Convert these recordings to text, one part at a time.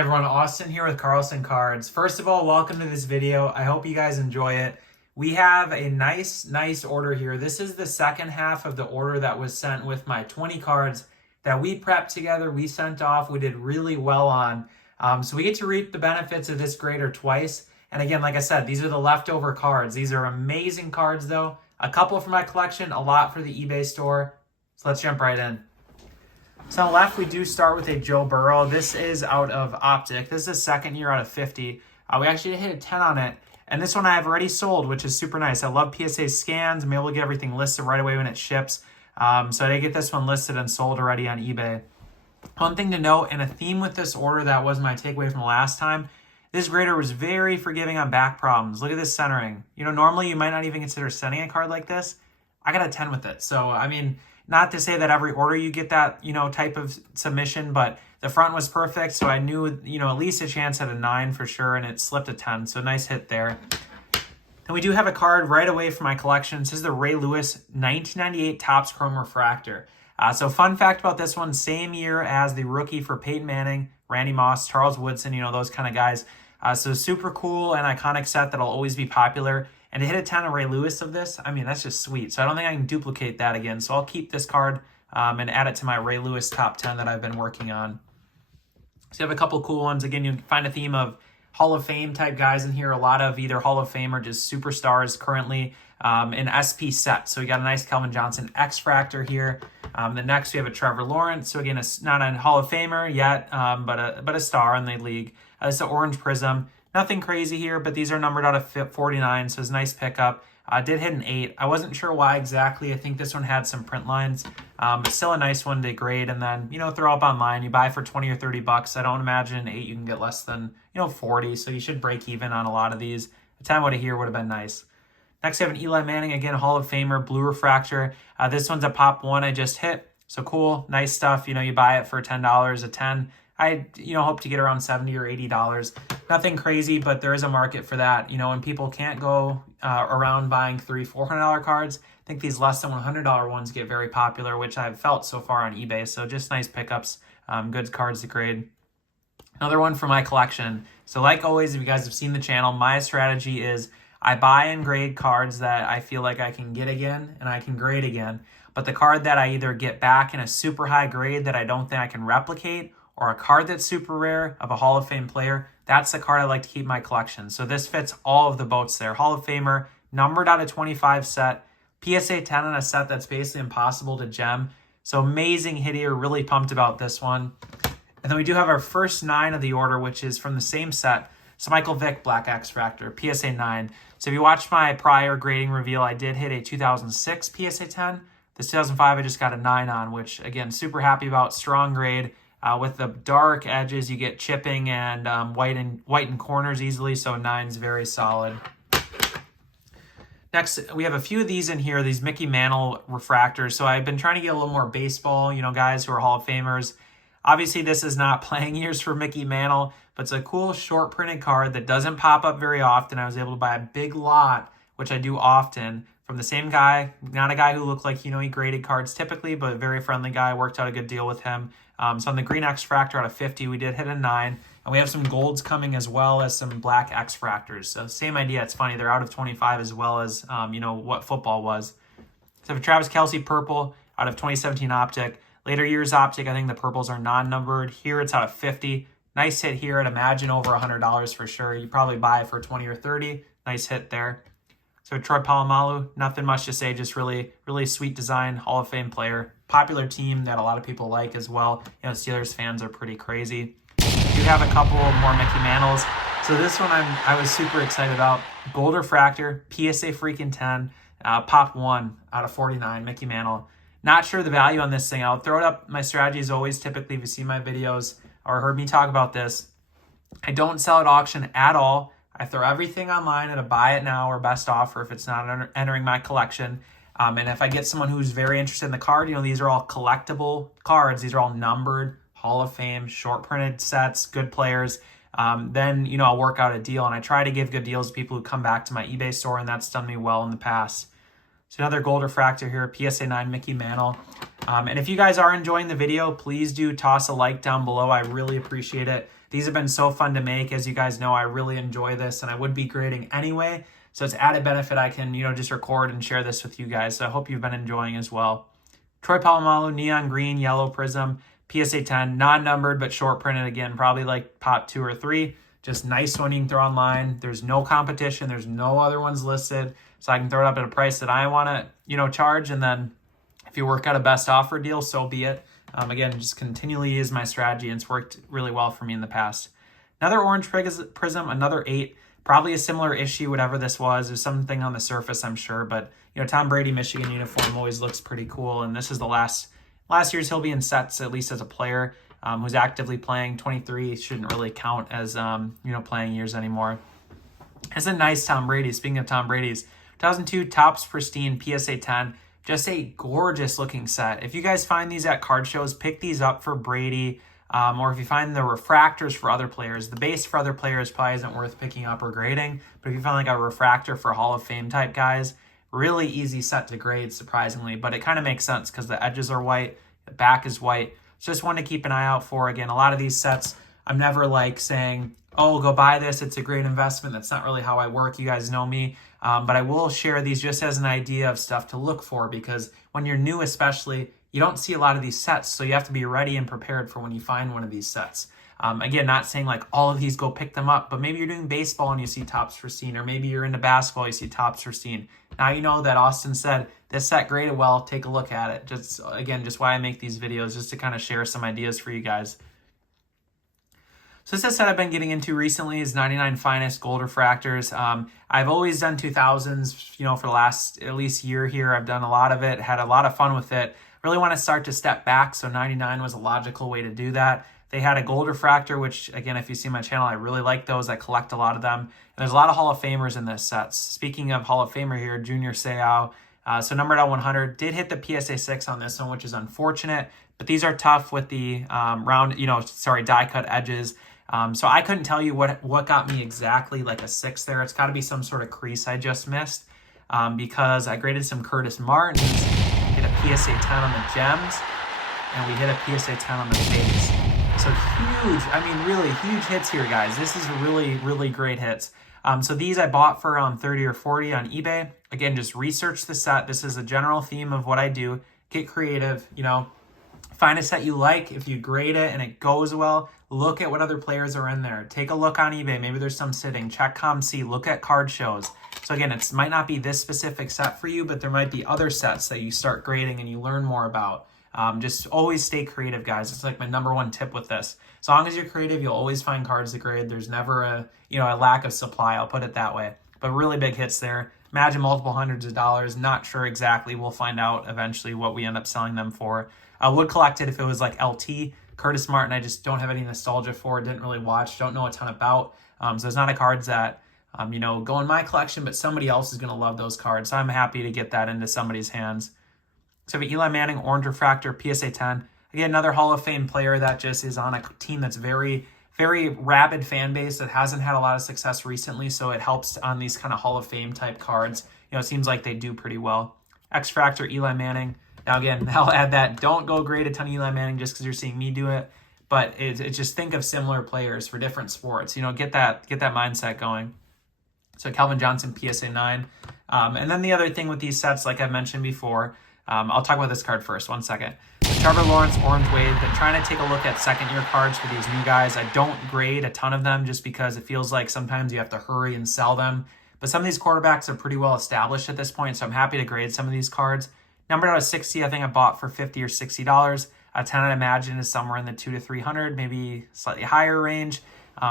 Everyone, Austin here with Carlson Cards. First of all, welcome to this video. I hope you guys enjoy it. We have a nice order here. This is the second half of the order that was sent with my 20 cards that we prepped together, we sent off, we did really well on. So we get to reap the benefits of this grader twice. And again, like I said, these are the leftover cards. These are amazing cards though. A couple for my collection, a lot for the eBay store. So let's jump right in. So on the left, we do start with a Joe Burrow. This is out of Optic. This is the second year out of 50. We actually hit a 10 on it. And this one I have already sold, which is super nice. I love PSA scans. I'm able to get everything listed right away when it ships. So I did get this one listed and sold already on eBay. One thing to note, and a theme with this order that was my takeaway from the last time, this grader was very forgiving on back problems. Look at this centering. You know, normally you might not even consider sending a card like this. I got a 10 with it. So, I mean, not to say that every order you get that, you know, type of submission, but the front was perfect. So I knew, you know, at least a chance at a 9 for sure, and it slipped a 10. So nice hit there. Then we do have a card right away from my collection. This is the Ray Lewis 1998 Topps Chrome Refractor. So fun fact about this one, same year as the rookie for Peyton Manning, Randy Moss, Charles Woodson, you know, those kind of guys. So super cool and iconic set that'll always be popular. And to hit a 10 of Ray Lewis of this, I mean, that's just sweet. So I don't think I can duplicate that again. So I'll keep this card and add it to my Ray Lewis top 10 that I've been working on. So you have a couple cool ones. Again, you find a theme of Hall of Fame type guys in here. A lot of either Hall of Fame or just superstars currently in SP set. So we got a nice Calvin Johnson X-Fractor here. The next we have a Trevor Lawrence. So again, it's not a Hall of Famer yet, but a star in the league. It's an Orange Prism. Nothing crazy here, but these are numbered out of 49, so it's a nice pickup. Did hit an 8. I wasn't sure why exactly. I think this one had some print lines, but still a nice one to grade. And then, you know, throw up online. You buy for 20 or 30 bucks. I don't imagine an 8 you can get less than, you know, 40. So you should break even on a lot of these. A 10 would have been nice. Next, we have an Eli Manning, again, Hall of Famer, blue refractor. This one's a pop 1 I just hit. So cool, nice stuff. You know, you buy it for $10, a 10. I, you know, hope to get around $70 or $80. Nothing crazy, but there is a market for that. You know, when people can't go around buying $300, $400 cards, I think these less than $100 ones get very popular, which I've felt so far on eBay. So just nice pickups, good cards to grade. Another one for my collection. So like always, if you guys have seen the channel, my strategy is I buy and grade cards that I feel like I can get again and I can grade again. But the card that I either get back in a super high grade that I don't think I can replicate, or a card that's super rare of a Hall of Fame player, that's the card I like to keep in my collection. So this fits all of the boats there. Hall of Famer, numbered out of 25 set, PSA 10 on a set that's basically impossible to gem. So amazing hit here, really pumped about this one. And then we do have our first 9 of the order, which is from the same set. So Michael Vick, Black X-Fractor, PSA 9. So if you watched my prior grading reveal, I did hit a 2006 PSA 10. This 2005 I just got a 9 on, which again, super happy about, strong grade. With the dark edges, you get chipping and white corners easily, so 9's very solid. Next, we have a few of these in here, these Mickey Mantle refractors. So I've been trying to get a little more baseball, you know, guys who are Hall of Famers. Obviously, this is not playing years for Mickey Mantle, but it's a cool short printed card that doesn't pop up very often. I was able to buy a big lot, which I do often, from the same guy. Not a guy who looked like, you know, he graded cards typically, but a very friendly guy. Worked out a good deal with him. So on the green X-Fractor out of 50, we did hit a 9. And we have some golds coming as well as some black X-Fractors. So same idea. It's funny. They're out of 25 as well as, you know, what football was. So for Travis Kelce purple out of 2017 Optic. Later years Optic, I think the purples are non-numbered. Here it's out of 50. Nice hit here. I'd imagine over $100 for sure. You probably buy it for 20 or 30. Nice hit there. So Troy Polamalu, nothing much to say, just really sweet design, Hall of Fame player. Popular team that a lot of people like as well. You know, Steelers fans are pretty crazy. You have a couple more Mickey Mantles. So this one I was super excited about. Gold Refractor, PSA freaking 10, pop 1 out of 49, Mickey Mantle. Not sure the value on this thing. I'll throw it up. My strategy is always, typically, if you see my videos or heard me talk about this, I don't sell at auction at all. I throw everything online at a buy it now or best offer if it's not entering my collection. And if I get someone who's very interested in the card, you know, these are all collectible cards. These are all numbered, Hall of Fame, short printed sets, good players. Then, you know, I'll work out a deal. And I try to give good deals to people who come back to my eBay store, and that's done me well in the past. So another gold refractor here, PSA 9 Mickey Mantle. And if you guys are enjoying the video, please do toss a like down below. I really appreciate it. These have been so fun to make. As you guys know, I really enjoy this, and I would be grading anyway. So it's added benefit I can, just record and share this with you guys. So I hope you've been enjoying as well. Troy Polamalu, neon green, yellow prism, PSA 10, non-numbered but short printed again, probably like pop 2 or 3. Just nice one you can throw online. There's no competition. There's no other ones listed. So I can throw it up at a price that I want to, charge. And then if you work out a best offer deal, so be it. Again, just continually use my strategy, and it's worked really well for me in the past. Another orange prism, another 8. Probably a similar issue, whatever this was. There's something on the surface, I'm sure. But, Tom Brady Michigan uniform always looks pretty cool. And this is the last year's he'll be in sets, at least as a player who's actively playing. 23 shouldn't really count as, playing years anymore. It's a nice Tom Brady. Speaking of Tom Brady's, 2002 Topps Pristine PSA 10. Just a gorgeous looking set. If you guys find these at card shows, pick these up for Brady. Or if you find the refractors for other players. The base for other players probably isn't worth picking up or grading. But if you find like a refractor for Hall of Fame type guys, really easy set to grade, surprisingly. But it kind of makes sense because the edges are white, the back is white. It's just one to keep an eye out for. Again, a lot of these sets, I'm never like saying, oh, go buy this, it's a great investment. That's not really how I work. You guys know me. But I will share these just as an idea of stuff to look for, because when you're new especially, you don't see a lot of these sets, so you have to be ready and prepared for when you find one of these sets. Again, not saying like all of these go pick them up, but maybe you're doing baseball and you see Topps Pristine, or maybe you're into basketball, you see Topps Pristine. Now you know that Austin said this set graded well, take a look at it. Just why I make these videos, just to kind of share some ideas for you guys. So this set I've been getting into recently is 99 Finest Gold Refractors. I've always done 2000s, for the last at least year here. I've done a lot of it, had a lot of fun with it. Really want to start to step back, so 99 was a logical way to do that. They had a gold refractor, which, again, if you see my channel, I really like those. I collect a lot of them. And there's a lot of Hall of Famers in this set. Speaking of Hall of Famer here, Junior Seau. So numbered out 100. Did hit the PSA 6 on this one, which is unfortunate. But these are tough with the die-cut edges. So I couldn't tell you what got me exactly like a 6 there. It's got to be some sort of crease I just missed, because I graded some Curtis Martins, hit a PSA 10 on the gems, and we hit a PSA 10 on the base. So huge, really huge hits here, guys. This is really, really great hits. So these I bought for around 30 or 40 on eBay. Again, just research the set. This is a general theme of what I do. Get creative, find a set you like. If you grade it and it goes well, look at what other players are in there. Take a look on eBay. Maybe there's some sitting. Check ComC. Look at card shows. So again, it might not be this specific set for you, but there might be other sets that you start grading and you learn more about. Just always stay creative, guys. It's like my number one tip with this. As long as you're creative, you'll always find cards to grade. There's never a lack of supply. I'll put it that way. But really big hits there. Imagine multiple hundreds of dollars. Not sure exactly. We'll find out eventually what we end up selling them for. I would collect it if it was like LT. Curtis Martin, I just don't have any nostalgia for. Didn't really watch. Don't know a ton about. So it's not a cards that, go in my collection, but somebody else is going to love those cards. So I'm happy to get that into somebody's hands. So we have Eli Manning, Orange Refractor, PSA 10. Again, another Hall of Fame player that just is on a team that's very, very rabid fan base that hasn't had a lot of success recently. So it helps on these kind of Hall of Fame type cards. It seems like they do pretty well. X-Fractor, Eli Manning. Now, again, I'll add that. Don't go grade a ton of Eli Manning just because you're seeing me do it. But it's just think of similar players for different sports. Get that mindset going. So Calvin Johnson, PSA 9. And then the other thing with these sets, like I mentioned before, I'll talk about this card first. One second. Trevor Lawrence, Orange Wave. Been trying to take a look at second-year cards for these new guys. I don't grade a ton of them just because it feels like sometimes you have to hurry and sell them. But some of these quarterbacks are pretty well established at this point, so I'm happy to grade some of these cards. Numbered out of 60, I think I bought for $50 or $60. A 10, I imagine, is somewhere in the 200 to 300, maybe slightly higher range.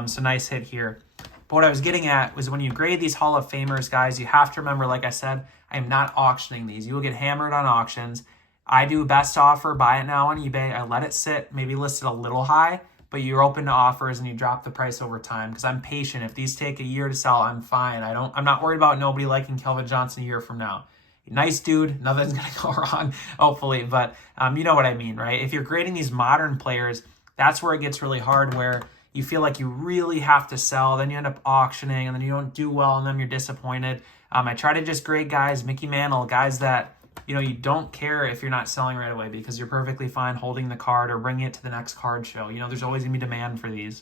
So nice hit here. But what I was getting at was when you grade these Hall of Famers, guys, you have to remember, like I said, I am not auctioning these. You will get hammered on auctions. I do best offer, buy it now on eBay. I let it sit, maybe list it a little high, but you're open to offers and you drop the price over time because I'm patient. If these take a year to sell, I'm fine. I'm not worried about nobody liking Calvin Johnson a year from now. Nice dude, nothing's going to go wrong, hopefully, but you know what I mean, right? If you're grading these modern players, that's where it gets really hard, where you feel like you really have to sell, then you end up auctioning, and then you don't do well, and then you're disappointed. I try to just grade guys, Mickey Mantle, guys that, you don't care if you're not selling right away because you're perfectly fine holding the card or bringing it to the next card show. There's always going to be demand for these.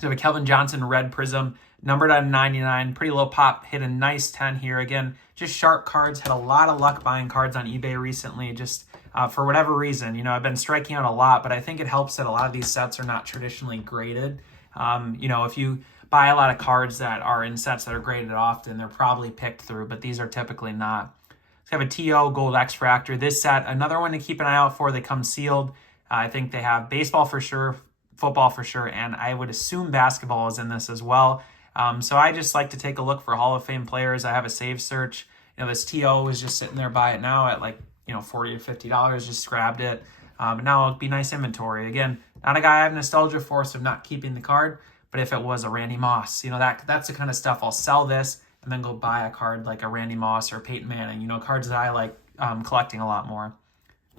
So we have a Kelvin Johnson red prism, numbered on 99, pretty low pop, hit a nice 10 here. Again, just sharp cards, had a lot of luck buying cards on eBay recently, just for whatever reason. You know, I've been striking out a lot, but I think it helps that a lot of these sets are not traditionally graded. You know, if you buy a lot of cards that are in sets that are graded often, they're probably picked through, but these are typically not. So we have a TO Gold X-Fractor. This set, another one to keep an eye out for. They come sealed. I think they have baseball for sure, football for sure, and I would assume basketball is in this as well. So I just like to take a look for Hall of Fame players. I have a save search. You know, this TO is just sitting there by it now at like, you know, $40 to $50. Just grabbed it. Now it'll be nice inventory. Again, not a guy I have nostalgia for, so not keeping the card. But if it was a Randy Moss, you know, that's the kind of stuff I'll sell this and then go buy a card like a Randy Moss or Peyton Manning. You know, cards that I like collecting a lot more.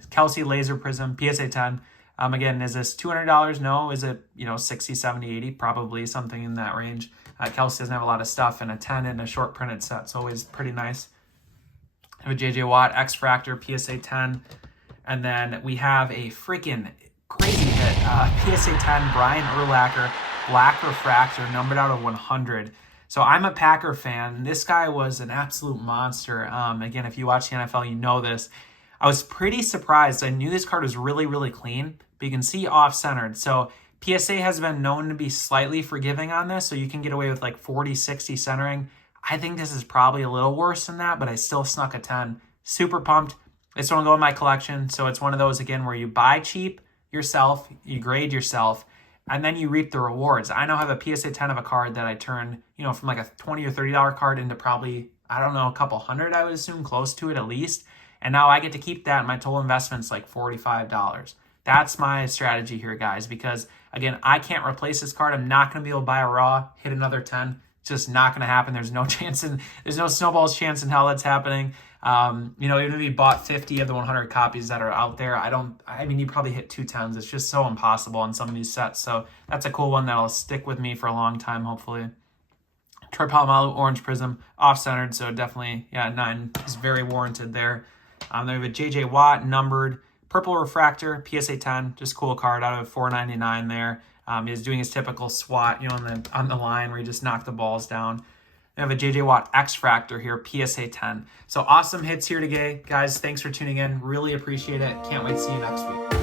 Kelsey Laser Prism, PSA 10. Again, is this $200? No. Is it, you know, 60, 70, 80? Probably something in that range. Kelsey doesn't have a lot of stuff, and a 10 in a short printed set. It's always pretty nice. I have a JJ Watt X-Fractor, PSA 10. And then we have a freaking crazy hit. PSA 10, Brian Urlacher, black refractor, numbered out of 100. So I'm a Packer fan. This guy was an absolute monster. Again, if you watch the NFL, you know this. I was pretty surprised. I knew this card was really, really clean, but you can see off-centered. So PSA has been known to be slightly forgiving on this, so you can get away with like 40, 60 centering. I think this is probably a little worse than that, but I still snuck a 10. Super pumped. This one will go in my collection. So it's one of those, again, where you buy cheap yourself, you grade yourself, and then you reap the rewards. I now have a PSA 10 of a card that I turned, you know, from like a $20 or $30 card into probably, I don't know, a couple hundred, I would assume, close to it at least. And now I get to keep that, and my total investment's like $45. That's my strategy here, guys, because, again, I can't replace this card. I'm not going to be able to buy a raw, hit another 10. It's just not going to happen. There's no there's no snowball's chance in hell that's happening. You know, even if you bought 50 of the 100 copies that are out there, I mean, you probably hit 2 10s. It's just so impossible on some of these sets. So that's a cool one that'll stick with me for a long time, hopefully. Troy Polamalu Orange Prism, off-centered, so definitely, yeah, 9 is very warranted there. Then we have a JJ Watt numbered purple refractor, PSA 10, just cool card out of $4.99 there. He's doing his typical swat, you know, on the line where he just knocked the balls down. We have a JJ Watt X-Fractor here, PSA 10. So awesome hits here today. Guys, thanks for tuning in. Really appreciate it. Can't wait to see you next week.